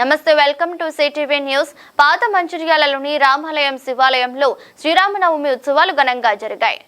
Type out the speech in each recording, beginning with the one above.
నమస్తే, welcome to CTV news. పాత మంచిర్యాలలోని రామాలయం శివాలయంలో శ్రీరామనవమి ఉత్సవాలు ఘనంగా జరిగాయి.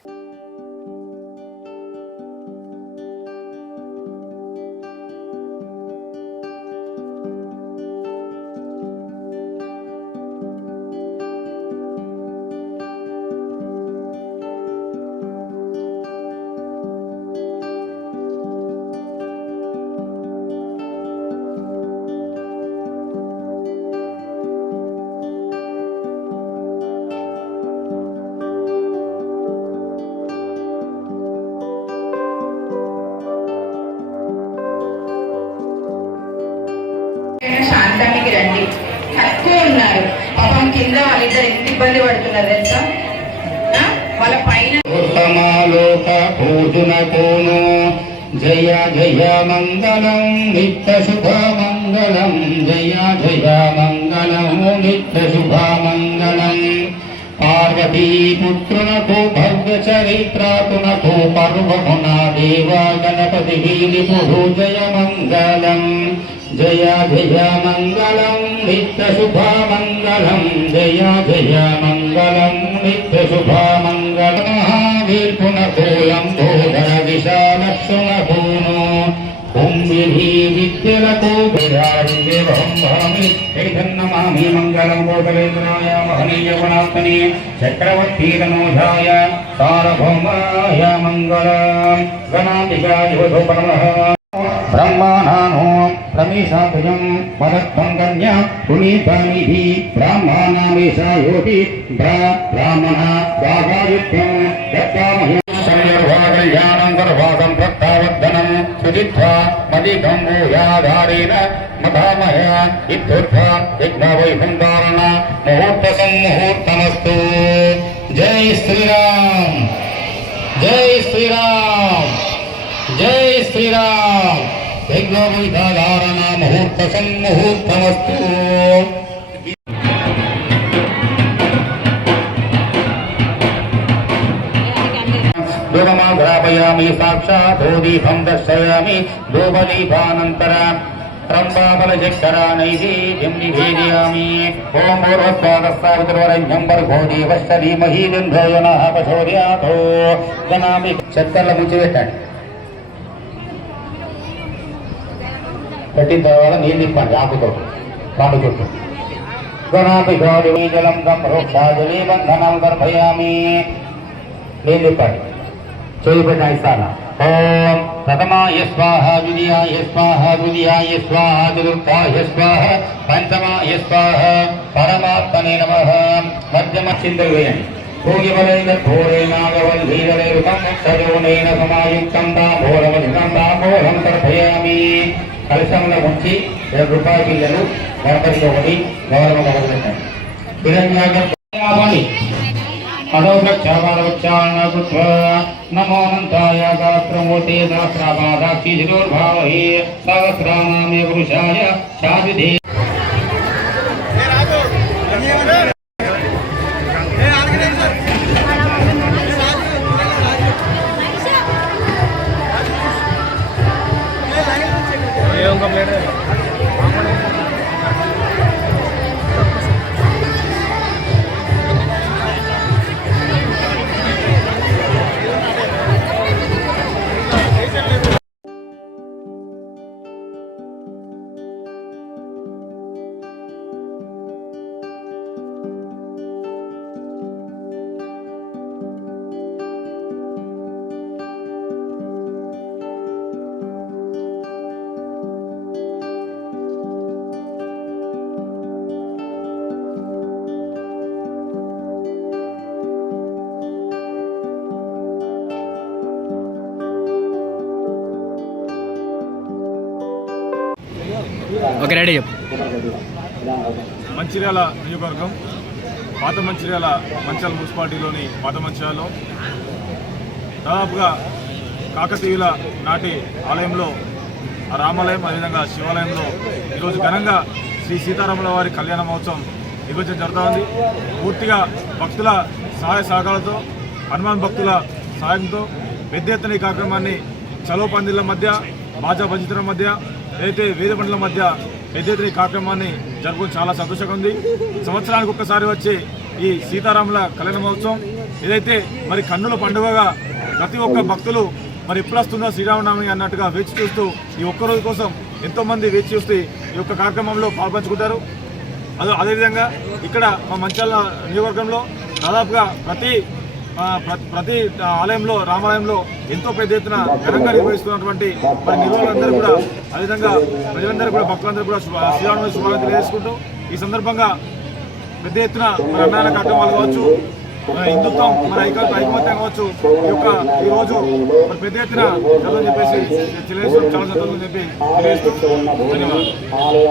శాంతానికి రండి, తక్కువ ఉన్నారు పాపం. కింద వాళ్ళిద్దరు ఎంత ఇబ్బంది పడుతున్నారు తెలుసా? వాళ్ళ పైన జయ జయ మంగళం నిత్య శుభ మంగళం, జయ జయ మంగళం నిత్య శుభ మంగళం. పార్వతీ పుత్రునకు భవ్య చరిత్రాతునకు పర్వమున దేవా గణపతి వీలిపుడు జయ మంగళం, జయ జయ మంగళం నిత్య శుభ మంగళం, జయ జయ మంగళం నిత్య శుభ మంగళం. మహావీర్పునకు లంబోదర విశాలక్షునకును కుంభిని విద్యలకు నమామి మంగళం. కోటలేంద్రాయ మహనీయ గుణాత్మని చక్రవర్తీతనోజాయ సార్వభౌమాయ మంగళం. గణాధికారి బ్రహ్మాణానో రమేశాభుజం మదత్వం కన్య పునీతానిధి బ్రాహ్మణామేశాయోటి బ్రాహ్మణ వాగాయుక్తం కళ్యాణం గర్భాగం భక్తావర్ధనం సుజిత్వా మదిగంభూయాధారేణ మధామయ ఇత్యుత్వా యజ్ఞవైకుంఠారణ ముహూర్త సంముహూర్తమస్తు. జై శ్రీరామ్, జై శ్రీరామ్, జై శ్రీరామ్. యజ్ఞవైధారణ ముహూర్త సంముహూర్తమస్తు. ధూపమాఘ్రాపయామి సాక్షాత్ దీపం దర్శయామి. ధూపదీపానంతర త్రంబాబలచక్కరా నైవేద్యం నివేదయామి. ఓం పూర్వస్వాదస్సావితుర్వరేణ్యం భర్గో దేవస్య ధీమహి ధియో యనః ప్రచోదయాత్. గణామి చక్కర్ల ముంచి పెట్టండి. పెట్టిన తర్వాత నీళ్ళు తిప్పండి ఆకుతో కాడు చుట్టూ. గణాపి జలం సంప్రోక్షాజలీ బంధనం గర్భయామి. నీళ్ళు తిప్పండి, చేయి పెట్టండి సార్. ఓం ప్రథమాయ స్వాహ, ద్వితీయాయ స్వాహ, తృతీయాయ స్వాహ, చతుర్థాయ స్వాహ, పంచమాయ స్వాహ. పరమాత్మనే నమః. మధ్యమ చింతలు వేయండి. భోగివలైన ఘోరేణాగవల్లీరలేరుతం సజోనైన సమాయుక్తం తాంబూలమధికం తాంబూలం తర్పయామి. కలశంలో ఉంచి 2 రూపాయల బిళ్ళలు గణపతికి ఒకటి గౌరవం ఒకటి పెట్టండి. హిరణ్యాగర్భాని నమోనంతాయ గాత్రమూర్తే దాస్రాపాదాక్షి శిరోర్భావహి సహస్రానామే పురుషాయ శాశ్వతే. ఓకే, రెడీ చెప్పు. మంచిర్యాల నియోజకవర్గం పాత మంచిర్యాల మంచిర్యాల మున్సిపాలిటీలోని పాత మంచిర్యాలలో దాదాపుగా కాకతీయుల నాటి ఆలయంలో రామాలయం అదేవిధంగా శివాలయంలో ఈరోజు ఘనంగా శ్రీ సీతారాముల వారి కళ్యాణ మహోత్సవం నిర్వహించడం జరుగుతూ ఉంది. పూర్తిగా భక్తుల సహాయ సహకారాలతో, హనుమాన్ భక్తుల సహాయంతో పెద్ద ఎత్తున ఈ కార్యక్రమాన్ని చలో పందిళ్ల మధ్య, బాజా భజితుల మధ్య, అయితే వేద పండుల మధ్య పెద్ద ఎత్తున ఈ కార్యక్రమాన్ని జరుపుకొని చాలా సంతోషంగా ఉంది. సంవత్సరానికి ఒక్కసారి వచ్చే ఈ సీతారాముల కళ్యాణ మహోత్సవం ఏదైతే మరి కన్నుల పండుగగా ప్రతి ఒక్క భక్తులు మరి ఎప్పుడు వస్తుందో శ్రీరామనవమి అన్నట్టుగా వేచి చూస్తూ ఈ ఒక్కరోజు కోసం ఎంతోమంది వేచి చూస్తూ ఈ యొక్క కార్యక్రమంలో పాల్పంచుకుంటారు. అదేవిధంగా ఇక్కడ మా మంచాల నియోజకవర్గంలో దాదాపుగా ప్రతి ఆలయంలో రామాలయంలో ఎంతో పెద్ద ఎత్తున ఘనంగా నిర్వహిస్తున్నటువంటి మరి నిర్వహణలందరూ కూడా అదేవిధంగా ప్రజలందరూ కూడా భక్తులందరూ కూడా శ్రీరామనవమి శుభాకాంక్షలు తెలియజేసుకుంటూ ఈ సందర్భంగా పెద్ద ఎత్తున మరి అన్నదాన కార్యక్రమాలు కావచ్చు, హిందుత్వం మరి ఐకమత్యం కావచ్చు, ఈ రోజు మరి పెద్ద ఎత్తున జరగని చెప్పేసి తెలియజేస్తాం. చాలా సంతోషం చెప్పి తెలియజేస్తూ ధన్యవాదాలు.